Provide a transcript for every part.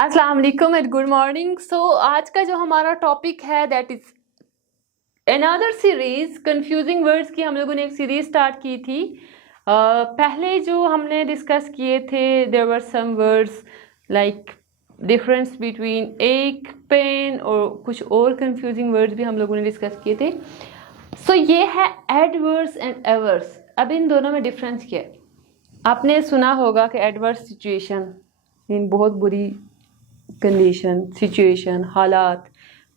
अस्सलाम वालेकुम and good morning. सो आज का जो हमारा टॉपिक है that is another series confusing words की। हम लोगों ने एक सीरीज स्टार्ट की थी। पहले जो हमने डिस्कस किए थे there were some words like difference between एक पेन और कुछ और कंफ्यूजिंग वर्ड्स भी हम लोगों ने डिस्कस किए थे। सो ये है एडवर्स एंड एवर्स। अब इन दोनों में डिफरेंस क्या है? आपने सुना होगा कि एडवर्स सिचुएशन इन बहुत बुरी कंडीशन, सिचुएशन, हालात।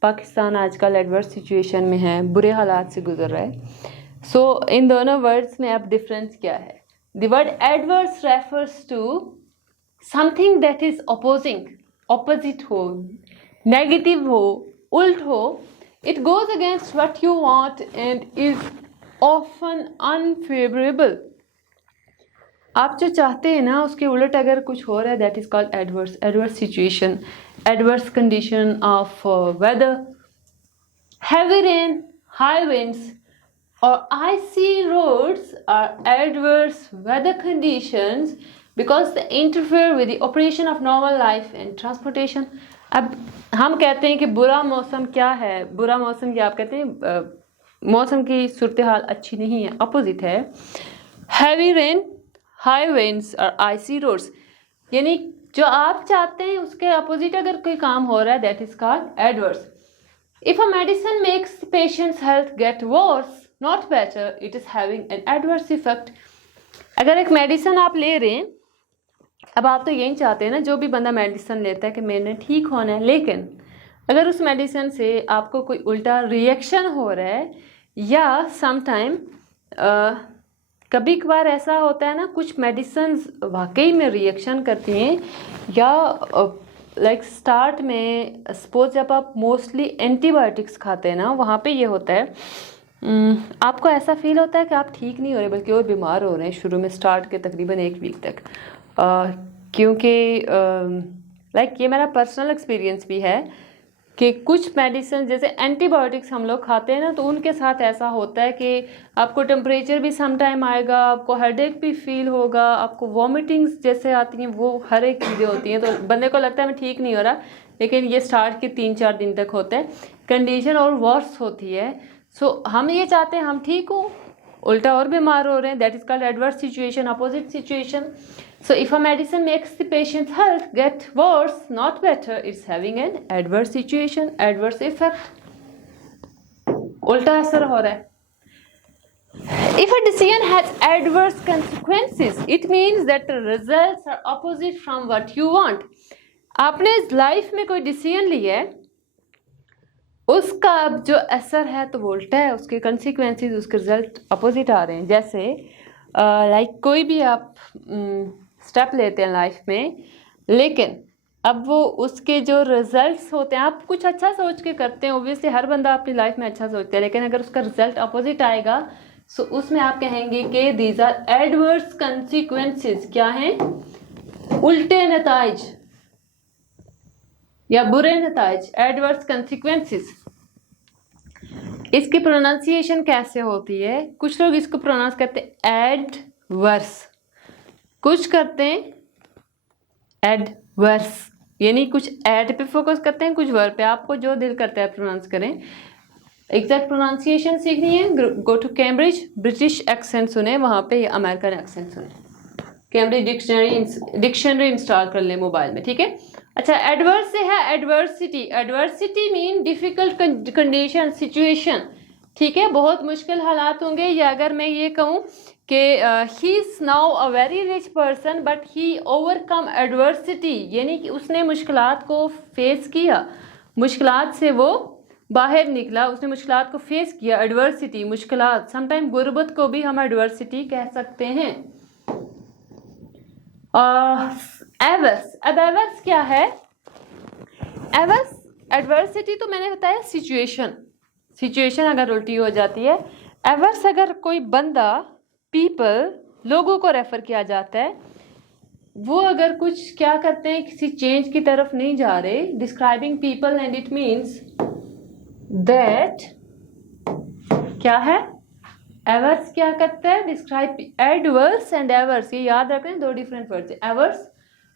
पाकिस्तान आजकल एडवर्स सिचुएशन में है, बुरे हालात से गुजर रहा है। सो इन दोनों वर्ड्स में अब डिफरेंस क्या है? The word adverse refers to something that is opposing, opposite हो, नेगेटिव हो, उल्ट हो। It goes against what you want and is often unfavourable. आप जो चाहते हैं ना उसके उलट अगर कुछ हो रहा है that is called adverse. Adverse situation, adverse condition of weather, heavy rain, high winds or icy roads are adverse weather conditions because they interfere with the operation of normal life and transportation. अब हम कहते हैं कि बुरा मौसम क्या है? बुरा मौसम क्या आप कहते हैं? मौसम की सूरत हाल अच्छी नहीं है, अपोजिट है। हैवी रेन, हाई विंड्स और आइसी रोड्स, यानी जो आप चाहते हैं उसके अपोजिट अगर कोई काम हो रहा है that is called adverse. If a medicine makes the patient's health get worse, not better, it is having an adverse effect. अगर एक मेडिसिन आप ले रहे हैं, अब आप तो यही चाहते हैं ना, जो भी बंदा मेडिसिन लेता है कि मैंने ठीक होना है, लेकिन अगर उस मेडिसिन से आपको कोई उल्टा रिएक्शन हो रहा है या समटाइम कभी कभार ऐसा होता है ना, कुछ मेडिसिन वाकई में रिएक्शन करती हैं या लाइक स्टार्ट में सपोज जब आप मोस्टली एंटीबायोटिक्स खाते हैं ना, वहाँ पे ये होता है आपको ऐसा फील होता है कि आप ठीक नहीं हो रहे बल्कि और बीमार हो रहे हैं शुरू में, स्टार्ट के तकरीबन एक वीक तक। क्योंकि लाइक ये मेरा पर्सनल एक्सपीरियंस भी है कि कुछ मेडिसिन जैसे एंटीबायोटिक्स हम लोग खाते हैं ना, तो उनके साथ ऐसा होता है कि आपको टेम्परेचर भी सम टाइम आएगा, आपको हेडेक भी फील होगा, आपको वॉमिटिंग्स जैसे आती हैं, वो हर एक चीज़ें होती हैं। तो बंदे को लगता है मैं ठीक नहीं हो रहा, लेकिन ये स्टार्ट के 3-4 दिन तक होता है, कंडीशन और वर्स होती है। सो हम ये चाहते हैं हम ठीक हो, उल्टा और बीमार हो रहे हैं, that is called adverse situation, opposite situation. So if a medicine makes the patient's health get worse, not better, it's having an adverse situation, adverse effect. उल्टा असर हो रहा है। If a decision has adverse consequences, it means that the results are opposite from what you want. आपने इस life में कोई decision लिया है, उसका अब जो असर है तो वो उल्टा है, उसके कंसिक्वेंसेस, उसके रिजल्ट अपोजिट आ रहे हैं। जैसे लाइक कोई भी आप स्टेप लेते हैं लाइफ में, लेकिन अब वो उसके जो रिजल्ट्स होते हैं, आप कुछ अच्छा सोच के करते हैं, ओब्वियसली हर बंदा अपनी लाइफ में अच्छा सोचता है, लेकिन अगर उसका रिजल्ट अपोजिट आएगा सो उसमें आप कहेंगे कि दीज आर एडवर्स कंसिक्वेंसेस। क्या हैं? उल्टे नताइज या बुरे नताइज, एडवर्स कंसिक्वेंसेस। इसकी प्रोनाउंसिएशन कैसे होती है? कुछ लोग इसको प्रोनाउंस करते हैं एडवर्स, कुछ करते हैं एडवर्स, यानी कुछ एड पे फोकस करते हैं, कुछ वर्ब पे। आपको जो दिल करता है प्रोनाउंस करें। एग्जैक्ट प्रोनाउंसिएशन सीखनी है, go to Cambridge, British accent सुने, वहाँ पे अमेरिकन एक्सेंट सुने, कैम्ब्रिज डिक्शनरी इंस्टॉल कर ले मोबाइल में, ठीक है। अच्छा, एडवर्स से है adversity. Adversity mean difficult condition, situation, ठीक है, बहुत मुश्किल हालात होंगे। या अगर मैं ये कहूँ कि he is now a very rich person but he overcome adversity, यानी कि उसने मुश्किलात को फेस किया, मुश्किलात से वो बाहर निकला, उसने मुश्किलात को फेस किया। एडवर्सिटी, मुश्किलात। समटाइम गुर्बत को भी हम एडवर्सिटी कह सकते हैं। एवर्स, अब एवर्स क्या है? एवर्स, एडवर्सिटी तो मैंने बताया सिचुएशन, सिचुएशन अगर उल्टी हो जाती है। एवर्स अगर कोई बंदा, पीपल, लोगों को रेफर किया जाता है, वो अगर कुछ क्या करते हैं, किसी चेंज की तरफ नहीं जा रहे, describing people and it means that क्या है? एवर्स क्या करता है? डिस्क्राइब। एडवर्स एंड एवर्स, ये याद रखना, दो डिफरेंट वर्ड्स है। Averse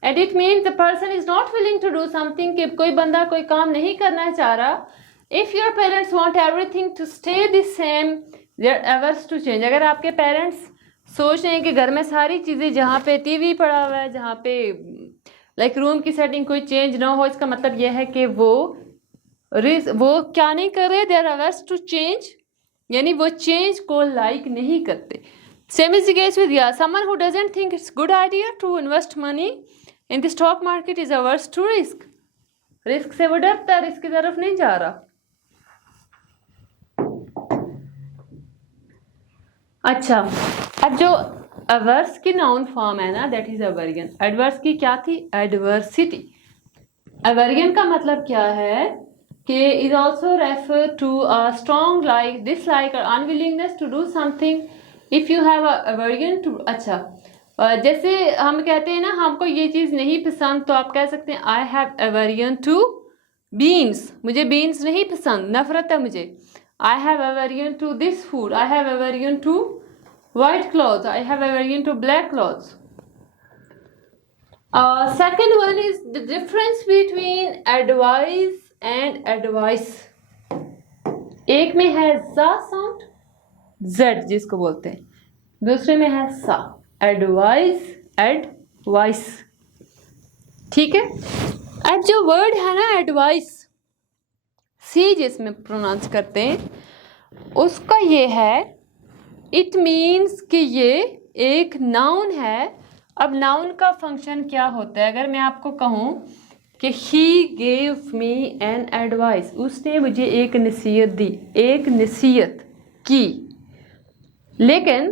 and it means the person is not willing to do something, कि कोई बंदा कोई काम नहीं करना चाह रहा. If your parents want everything to stay the same, they are averse to change. अगर आपके पेरेंट्स सोच रहे हैं कि घर में सारी चीज़ें, जहाँ पे टीवी पड़ा हुआ है, जहाँ पे लाइक रूम की सेटिंग कोई चेंज ना हो, इसका मतलब यह है कि वो क्या नहीं कर रहे, they are averse to change, यानी वो चेंज को लाइक नहीं करते. Same is the case with someone who doesn't think it's good idea to invest money in the stock market is averse to risk. Risk से वो डरता है, risk की तरफ नहीं जा रहा. अच्छा, अब जो अवर्स की नाउन फॉर्म है ना, दैट इज अवर्गन. एडवर्स की क्या थी? एडवर्सिटी. अवर्गन का मतलब क्या है कि is also refer to a strong like, dislike और unwillingness to do something. If you have aversion to, अच्छा जैसे हम कहते हैं ना हमको ये चीज़ नहीं पसंद, तो आप कह सकते हैं I have aversion to beans. मुझे बीन्स नहीं पसंद, नफरत है मुझे. I have aversion to this food. I have aversion to white clothes. I have aversion to black clothes. Second one is the difference between advice and advice. एक में है za sound, z जिसको बोलते हैं, दूसरे में है सा, advice, advice. ठीक है. अब जो वर्ड है ना advice, सी जिसमें प्रोनाउंस करते हैं, उसका ये है, इट मीन्स कि ये एक नाउन है. अब नाउन का फंक्शन क्या होता है? अगर मैं आपको कहूँ कि he gave me an advice, उसने मुझे एक नसीहत दी, एक नसीहत की. लेकिन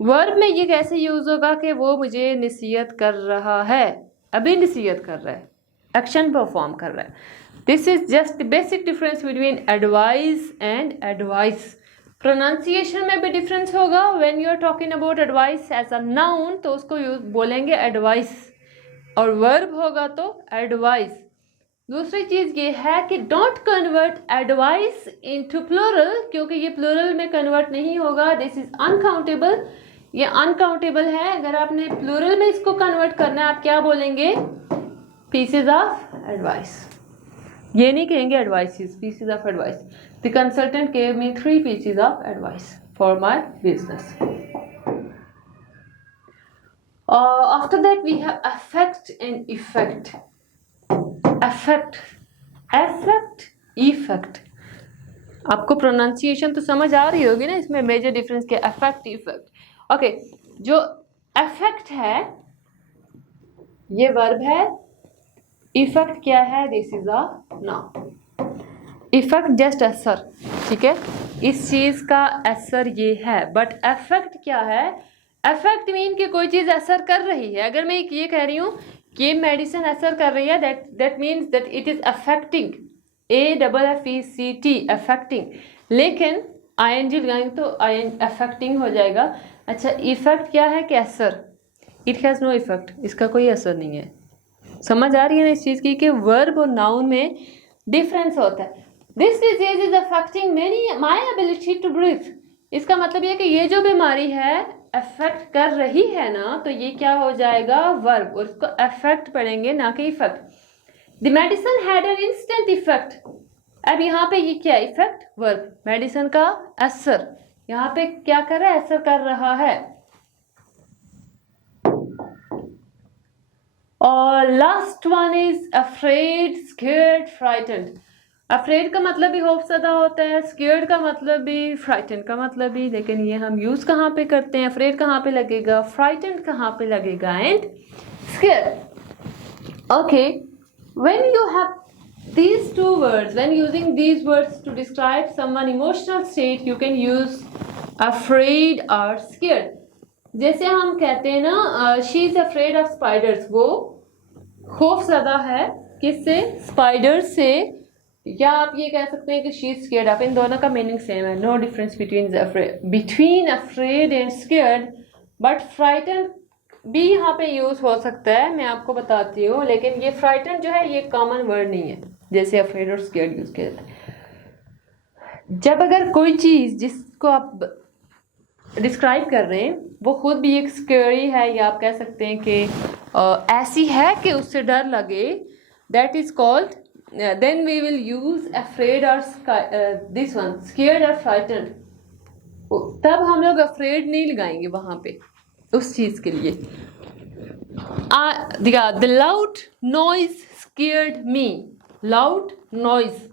वर्ब में ये कैसे यूज़ होगा कि वो मुझे नसीहत कर रहा है, अभी नसीहत कर रहा है, एक्शन परफॉर्म कर रहा है. This is just the basic difference between advice and advice. Pronunciation में भी डिफरेंस होगा. When you are talking about advice as a noun तो उसको बोलेंगे एडवाइस, और वर्ब होगा तो एडवाइस. दूसरी चीज़ ये है कि don't convert advice into plural, क्योंकि ये प्लूरल में कन्वर्ट नहीं होगा. दिस इज अनकाउंटेबल, ये अनकाउंटेबल है. अगर आपने प्लूरल में इसको कन्वर्ट करना है, आप क्या बोलेंगे? Pieces of advice. ये नहीं कहेंगे advices, pieces of advice. The consultant gave me 3 pieces of advice for my business. After that we have affect and effect. Affect, effect. आपको प्रोनाउंसिएशन तो समझ आ रही होगी ना, इसमें मेजर डिफरेंस के अफेक्ट, इफेक्ट. ओके, जो अफेक्ट है ये वर्ब है, इफेक्ट क्या है? This is a noun. Effect just असर, ठीक है, इस चीज़ का असर ये है. बट अफेक्ट क्या है? अफेक्ट मीन कि कोई चीज़ असर कर रही है. अगर मैं ये कह रही हूँ कि मेडिसिन असर कर रही है, that means that it is affecting, AFFECT, affecting. लेकिन ING लगाएंगे तो अफेक्टिंग हो जाएगा. अच्छा, इफेक्ट क्या है? कि असर. इट हैज़ नो इफेक्ट, इसका कोई असर नहीं है. समझ आ रही है ना इस चीज़ की कि वर्ब और नाउन में डिफरेंस होता है. This disease is affecting my ability to breathe. इसका मतलब ये कि ये जो बीमारी है अफेक्ट कर रही है ना, तो ये क्या हो जाएगा? वर्ब, और इसको अफेक्ट पढ़ेंगे ना कि effect. The medicine had an instant effect. अब यहाँ पे ये क्या? Effect, verb. मेडिसिन का असर, यहाँ पे क्या कर रहा है? असर कर रहा है. और last one is afraid, scared, frightened. Afraid का मतलब भी खौफजदा होता है, स्केर्ड का मतलब भी, फ्राइटेंड का मतलब भी. लेकिन ये हम यूज़ कहाँ पे करते हैं? अफ्रेड कहाँ पे लगेगा, फ्राइटेंड कहाँ पे लगेगा, and scared. Okay, when you have these two words, when using these words to describe someone emotional state, you can use afraid or scared. जैसे हम कहते हैं ना, she is afraid of spiders, वो खौफजदा है किससे? स्पाइडर से. या आप ये कह सकते हैं कि she is scared of. इन दोनों का मीनिंग सेम है. No difference between afraid and scared, but frightened भी यहाँ पे यूज़ हो सकता है, मैं आपको बताती हूँ. लेकिन ये फ्राइटन जो है ये कॉमन वर्ड नहीं है, जैसे अफ्रेड और स्केर्ड यूज़ किया जाता है. जब अगर कोई चीज़ जिसको आप डिस्क्राइब कर रहे हैं वो खुद भी एक स्केरी है, या आप कह सकते हैं कि ऐसी है कि उससे डर लगे, that is called, then we will use afraid और दिस वन स्केयर्ड और फ्राइटेंड। तब हम लोग अफ्रेड नहीं लगाएंगे वहां पे उस चीज के लिए। The loud noise scared me, loud noise.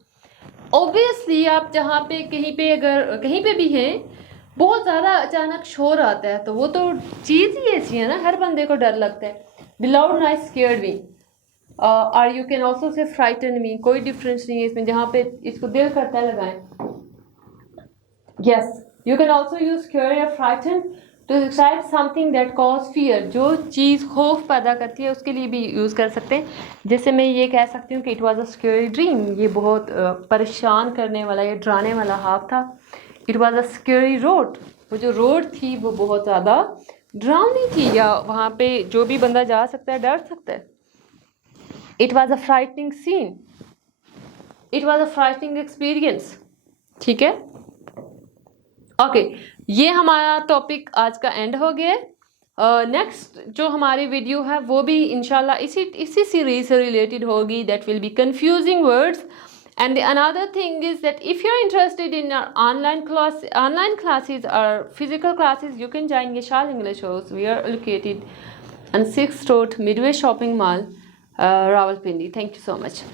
Obviously आप जहाँ पे कहीं पे अगर कहीं पे भी हैं, बहुत ज़्यादा अचानक शोर आता है तो वो तो चीज़ ही ऐसी है ना, हर बंदे को डर लगता है। The loud noise scared me, और you can also say frighten me, कोई डिफरेंस नहीं है इसमें, जहाँ पे इसको दिल करता है लगाएं। Yes, you can also use scare या frighten to describe something that cause fear, जो चीज़ खौफ पैदा करती है उसके लिए भी यूज़ कर सकते हैं। जैसे मैं ये कह सकती हूँ कि it was a scary dream, ये बहुत परेशान करने वाला या डराने वाला ख्वाब था। It was a scary road, वो जो रोड थी वो बहुत ज़्यादा डरावनी थी, या वहाँ पे जो भी बंदा जा सकता है डर सकता है। It was a frightening scene, it was a frightening experience. ठीक है, ओके, ये हमारा टॉपिक आज का एंड हो गया है। नेक्स्ट जो हमारी वीडियो है वो भी इंशाल्लाह इसी सीरीज से रिलेटेड होगी, that will be confusing words. And the another thing is that if you're interested in our online classes or physical classes, you can join Yashal English House. We are located on 6th Road, Midway Shopping Mall, Rawalpindi. Thank you so much.